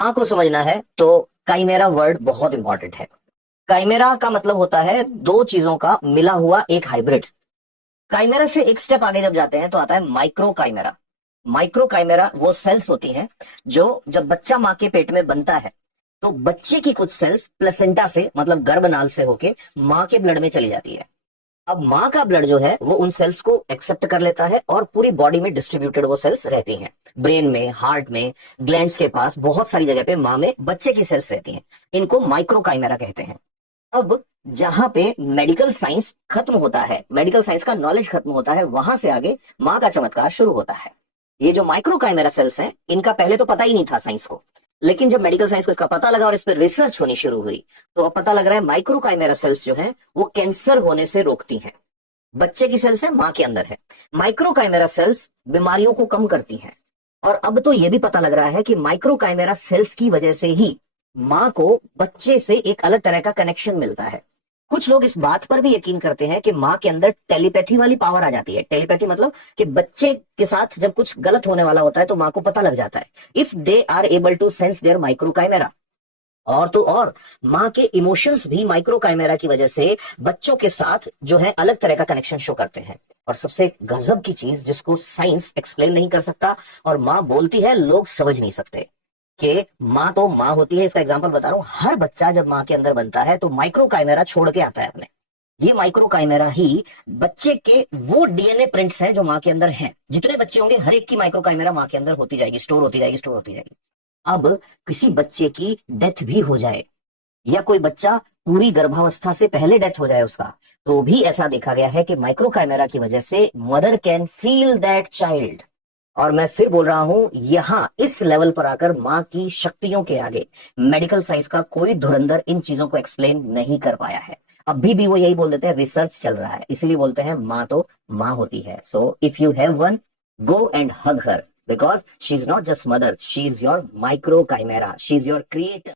माँ को समझना है तो काइमेरा वर्ड बहुत इंपॉर्टेंट है। काइमेरा का मतलब होता है दो चीजों का मिला हुआ एक हाइब्रिड। काइमेरा से एक स्टेप आगे जब जाते हैं तो आता है माइक्रो काइमेरा। माइक्रो काइमेरा वो सेल्स होती हैं जो जब बच्चा माँ के पेट में बनता है तो बच्चे की कुछ सेल्स प्लेसेंटा से मतलब गर्भनाल से होके माँ के ब्लड में चली जाती है। अब माँ का ब्लड जो है वो उन सेल्स को एक्सेप्ट कर लेता है और पूरी बॉडी में डिस्ट्रीब्यूटेड वो सेल्स रहती हैं। ब्रेन में, हार्ट में, ग्लैंड्स के पास बहुत सारी जगह पे माँ में बच्चे की सेल्स रहती हैं। इनको माइक्रो काइमेरा कहते हैं। अब जहां पे मेडिकल साइंस खत्म होता है, मेडिकल साइंस का नॉलेज खत्म होता है, वहां से आगे माँ का चमत्कार शुरू होता है। ये जो माइक्रो काइमेरा सेल्स हैं इनका पहले तो पता ही नहीं था साइंस को। लेकिन जब मेडिकल साइंस को इसका पता लगा और इस पर रिसर्च होनी शुरू हुई तो अब पता लग रहा है माइक्रो काइमेरा सेल्स जो है वो कैंसर होने से रोकती हैं। बच्चे की सेल्स है, माँ के अंदर है। माइक्रो काइमेरा सेल्स बीमारियों को कम करती हैं। और अब तो यह भी पता लग रहा है कि माइक्रो काइमेरा सेल्स की वजह से ही माँ को बच्चे से एक अलग तरह का कनेक्शन मिलता है। कुछ लोग इस बात पर भी यकीन करते हैं कि माँ के अंदर टेलीपैथी वाली पावर आ जाती है। टेलीपैथी मतलब कि बच्चे के साथ जब कुछ गलत होने वाला होता है तो माँ को पता लग जाता है, if they are able to sense their micro chimera. और तो और माँ के इमोशंस भी माइक्रो काइमेरा की वजह से बच्चों के साथ जो है अलग तरह का कनेक्शन शो करते हैं। और सबसे गजब की चीज जिसको साइंस एक्सप्लेन नहीं कर सकता और माँ बोलती है लोग समझ नहीं सकते, कि माँ तो माँ होती है। इसका एग्जांपल बता रहा हूं, हर बच्चा जब माँ के अंदर बनता है तो माइक्रो काइमेरा छोड़ के आता है अपने। ये माइक्रो काइमेरा ही बच्चे के वो डीएनए प्रिंट्स हैं जो माँ के अंदर हैं। जितने बच्चे होंगे हर एक की माइक्रो काइमेरा माँ के अंदर होती जाएगी, स्टोर होती जाएगी, स्टोर होती जाएगी। अब किसी बच्चे की डेथ भी हो जाए या कोई बच्चा पूरी गर्भावस्था से पहले डेथ हो जाए उसका, तो भी ऐसा देखा गया है कि माइक्रो काइमेरा की वजह से mother can feel that child. और मैं फिर बोल रहा हूं, यहां इस लेवल पर आकर मां की शक्तियों के आगे मेडिकल साइंस का कोई धुरंधर इन चीजों को एक्सप्लेन नहीं कर पाया है। अभी भी वो यही बोल देते हैं रिसर्च चल रहा है, इसलिए बोलते हैं मां तो मां होती है। So if you have one, go and hug her, because she is not just mother, she is your micro chimera, she is your creator.